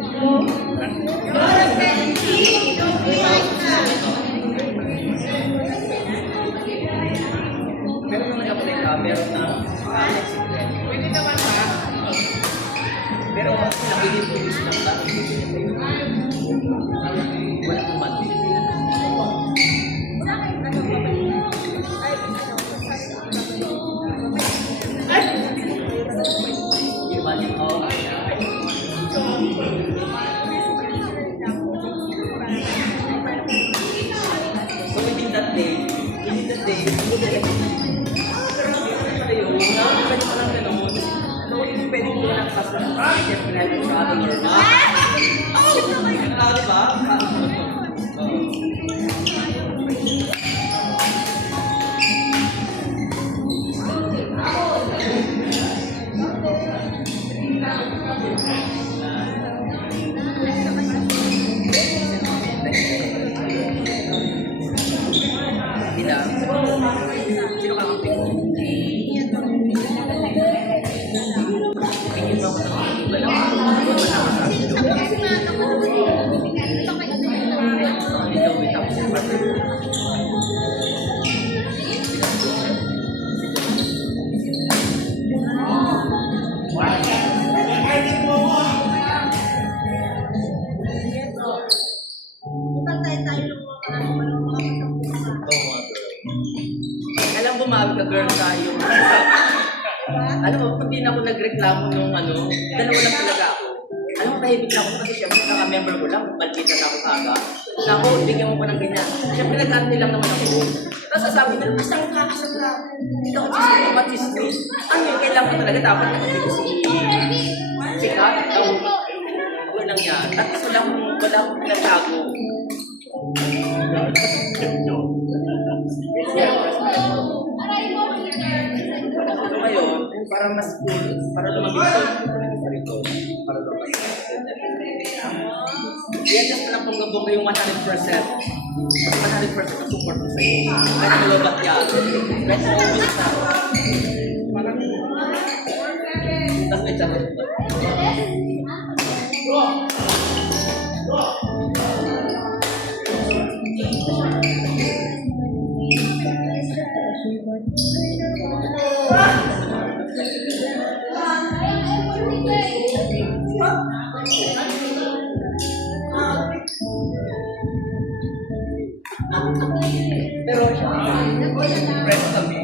Meron naman ako rin meron na pwede naman ba? Pero nakikipulis lang ba? Wala kong mati. So within that day, pwede mo lang kasi siyempre na yung sa ating normal. Diba? Sino ka ang pico? Alam mo, maaga girl tayo. Alam mo, pag din ako nagreklamo nung dalawa lang talaga ako. Alam mo, tahimik na ako kasi syempre naka-member ko lang, balbita na ako kaga. Naku, bigyan mo ko ng ganyan. Syempre nag-ante lang naman ako. Tapos sasabi nila, asang ka? Ikaw ang chismis, matismis. Ano yung kailangan ko talaga, dapat nakabili ko si Kat. Ano lang yan. At wala akong pinatago. So ngayon, para mas cool, para lumabis para lumabis. Yan just lang kung gabong ko yung 100%. 100% ang support ko sa'yo. Kahit ang lobat yan. Kahit ang lobat na. Tapos may chat. Pero press kami.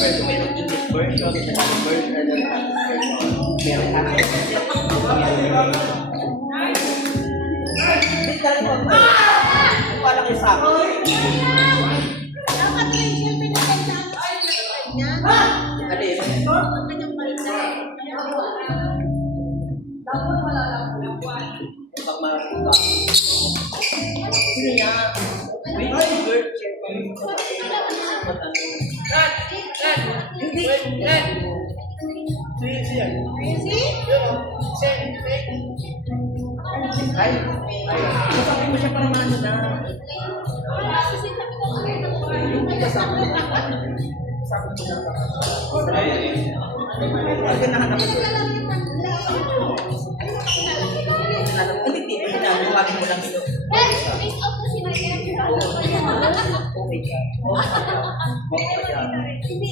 Merong English version, Tagalog version, merong wala kayo sa akin. Alin? Pag marami ka. Sino niya? Wait, girl, check mo. Hindi. Ay, sabi mo siya parang ano na. Hindi ka sabi mo na. Pag nahanap ko. Hindi, ginagawa mo lang ito. Hindi,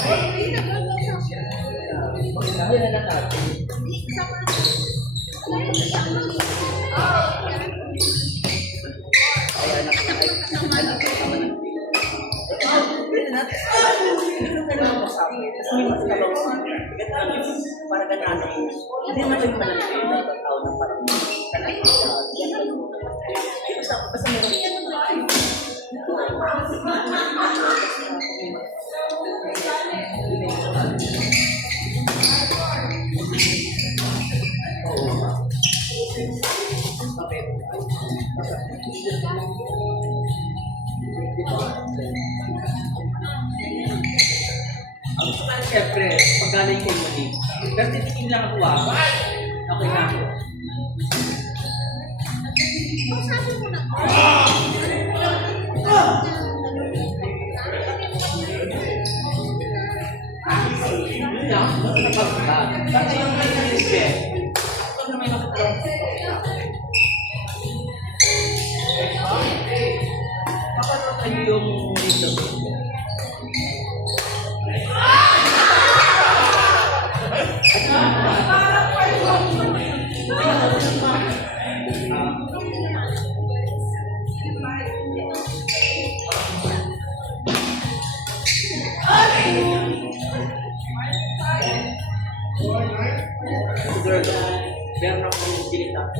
Yan na lang natin. Kaya para ganaan ako. Hindi na kayo malaki na ibang tao ng parang basta meron. Siyempre, pag galing kay Monique, pero titikin lang ako okay na ako. Yun lang, napagka. Bakit yung may nanisip? Ako na may makatawag. Kapag kayo yung dito. Meron akong ginita.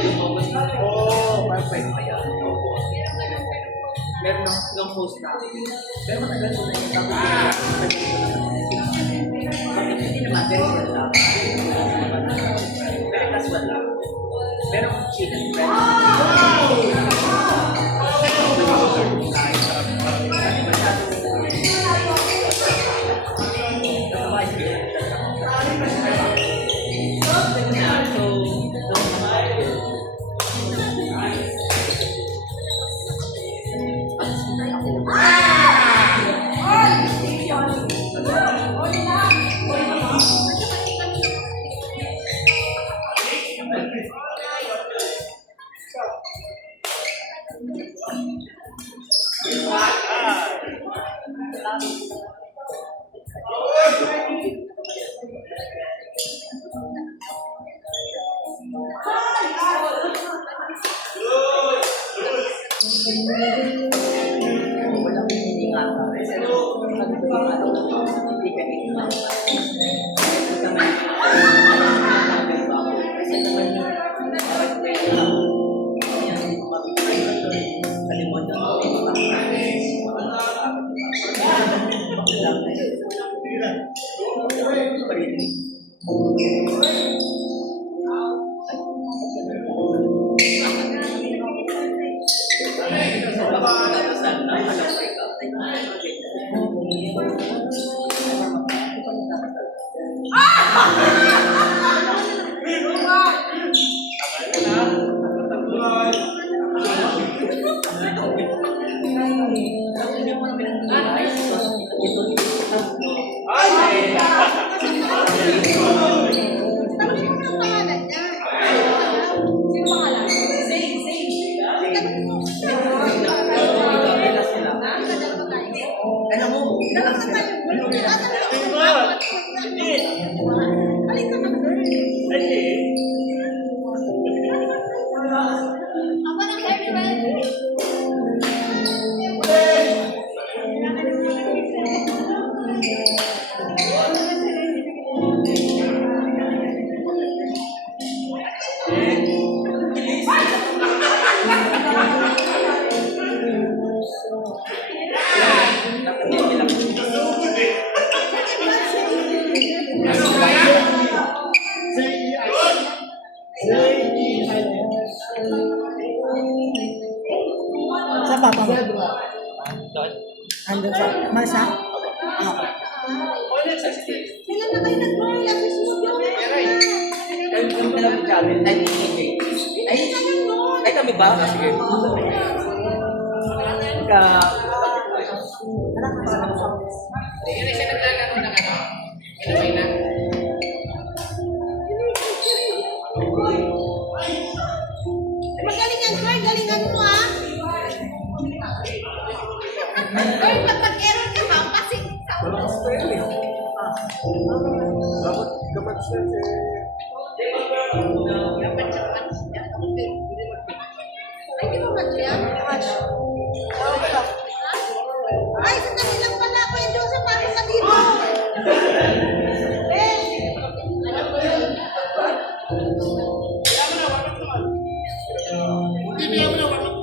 Yung August na ito. Perfect pa yan. Meron akong post na. Pero matagal ko na yung bakit hindi naman very short lang. Very casual lang. Pero kung chicken friend. Sa papa mo? Andun sa Marsa? Kailan na kayo nag-boil at studio? Kami na lang sabi, ay kami ba? Sige. Magaling yan, Carl. Galingan mo, ha? Girl, pag mag-error ka, hampasin ka. Dapat siya Ay, di ba match yan? Match. Ay, sandali lang pala. Kuya Joseph, parang ka dito.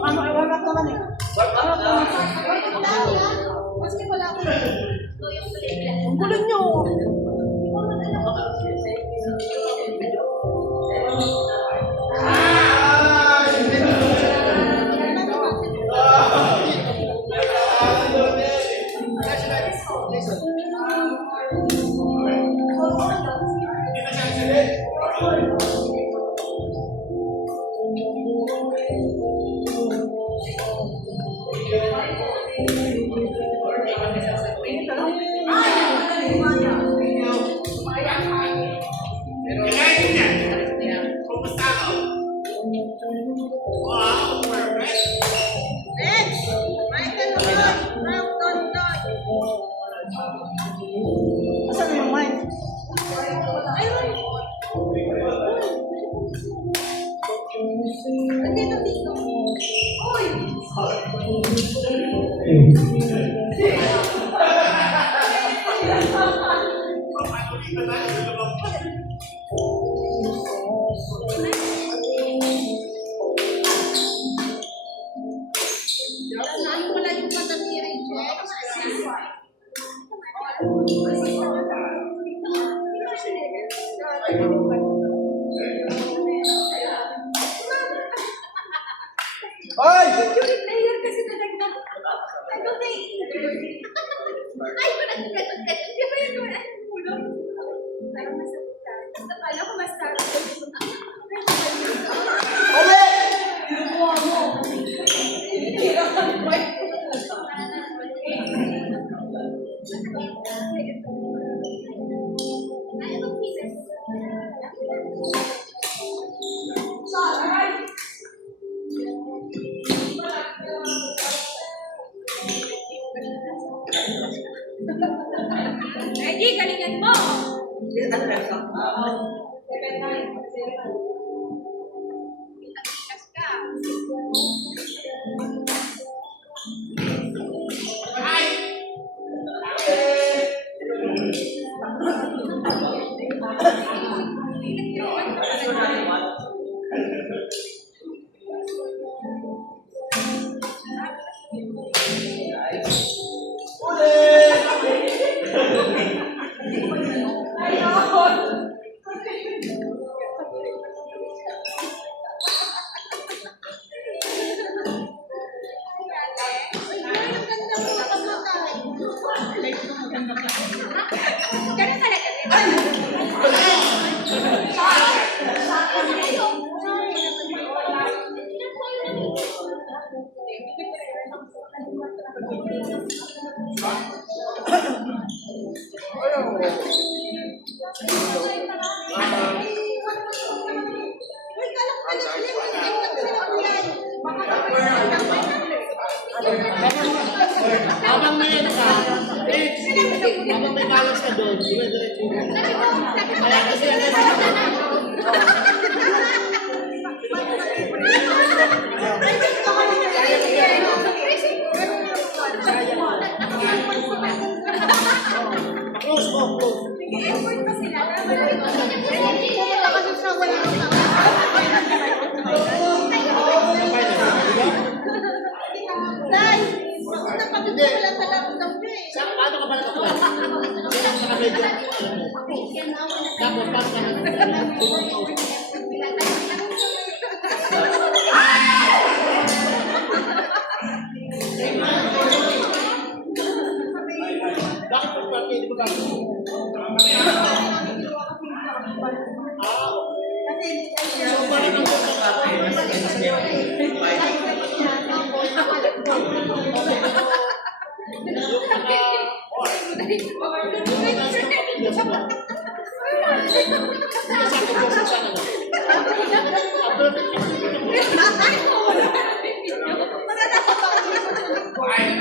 Warap naman eh. Kasi wala ko. Ang gulo nyo. Next! Michael Lloyd. Round Don Don. Asan na yung mic? Ayun. Nandito dito. Uy! Nalo pala yung mata ni Rachel. Ay! Security player kasi talaga. Ano na i-injury? Ay, nagkatot-katot. Di ba yun yung ulo? Parang masakit. Basta pala ko basta. Reggie, galingan mo! Pitas ka. Ganun talaga. Uy, alam ko na Habang may ano ka, habang may balas ka doon, dire-diretso mo. Kaya kasi close mo, close. Effort pa sila. Pumunta kasi sa wala Dai! Mauna pa dito wala sa laptop eh. Saan, paano ka ba nakapag? Kailan ka na-medyo? Tapos, paano ka na-medyo? Bakit po ba pwede ba gagawin? So, parang ang Ay,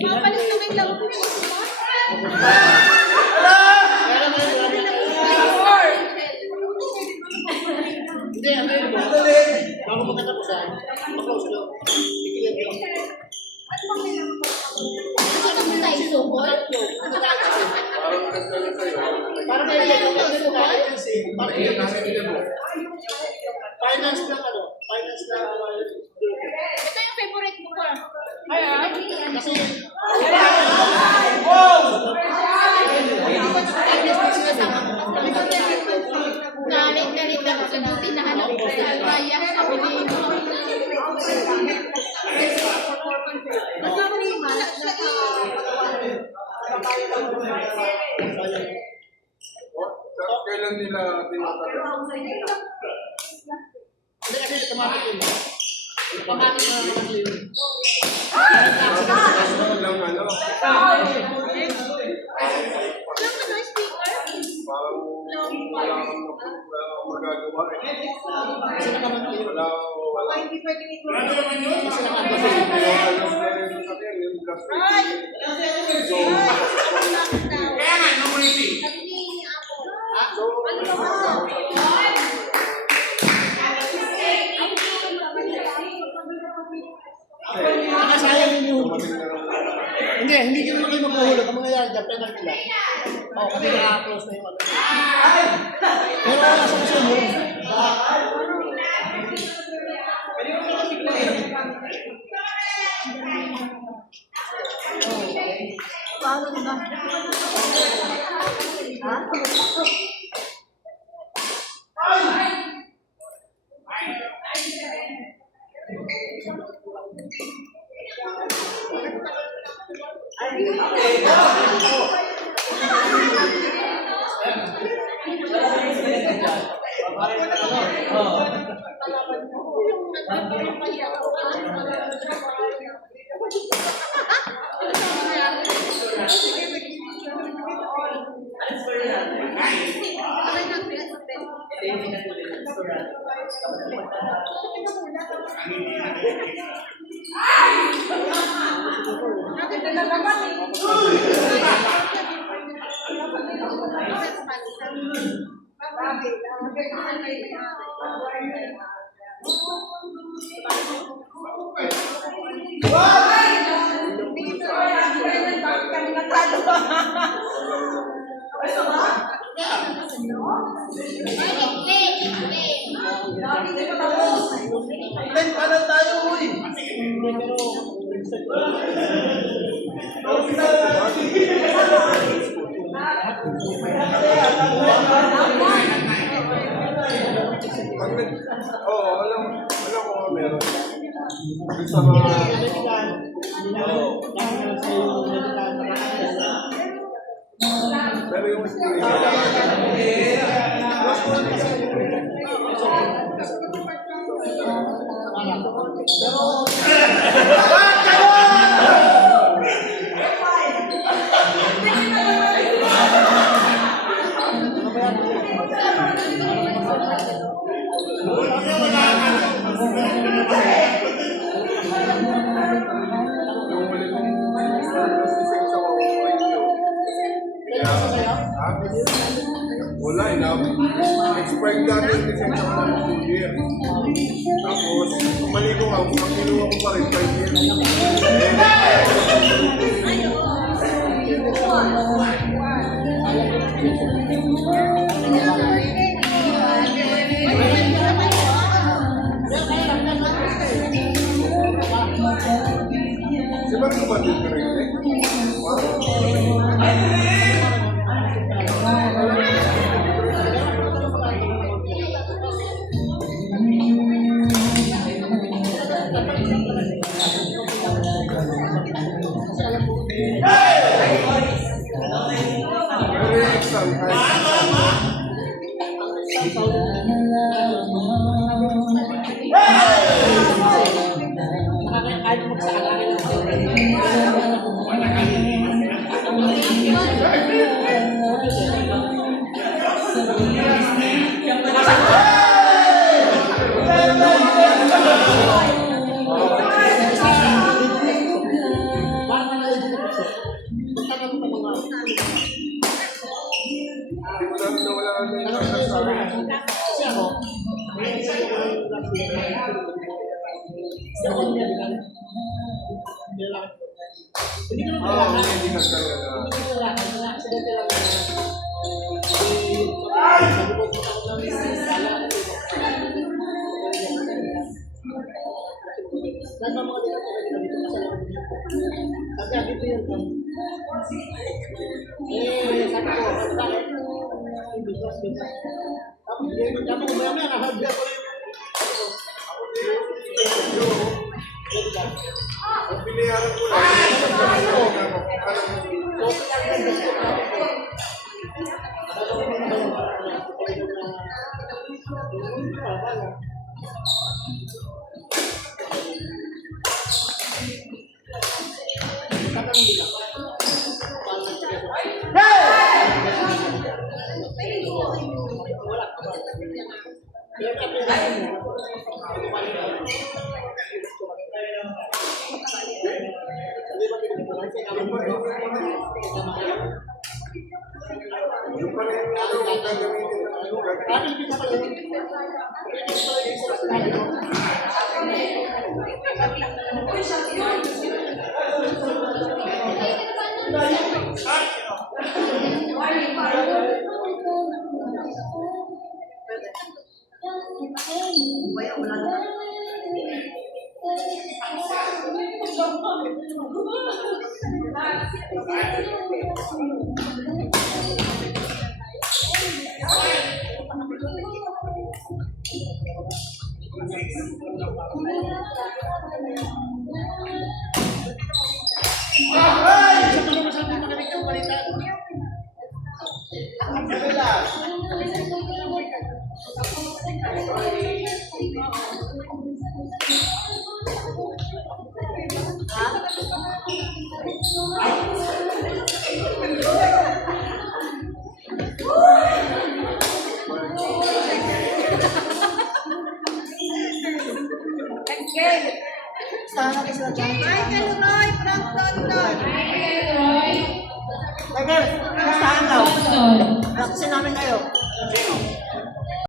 Papalit kami lang. Hindi, ano yun mo? Bago magkatapusan, maklose nyo. Ikilan nyo. Ano mo tayo, sukol? Para may finance na ano? Finance na Ito yung favorite ko pa. kasi Galit ako sa duty na hanap ko sa Almaya. Sabi ni Kailan nila tinatanong? hindi kasi automatic yun. Automatic na naman clean. Lang ano? Parang wala kang magagawa eh. Kasi nakaman-clean. Wala. Kasi nakasayang yung yuhulog. Hindi ka naman kayo maghuhulog. Ang mangyayari dyan, penalty lang. Oo, kasi naka-close na yung ano. Pero wala sa kasunod. Alam ko nga meron. Sa mga pero yung wala, expired dati yung lisensya ko ng 2 years. Tapos, maligo ako, ang kinuha ko pa rin 5 years. Si Marco ba dito rin? kahit magsakalakin lang ako. Kasi ako, hindi ko naman Ang pinayaran ko lang. Yung pala yung gagamitin ng Michael Roy from London. Tiger, kamustahan daw? Practice namin kayo.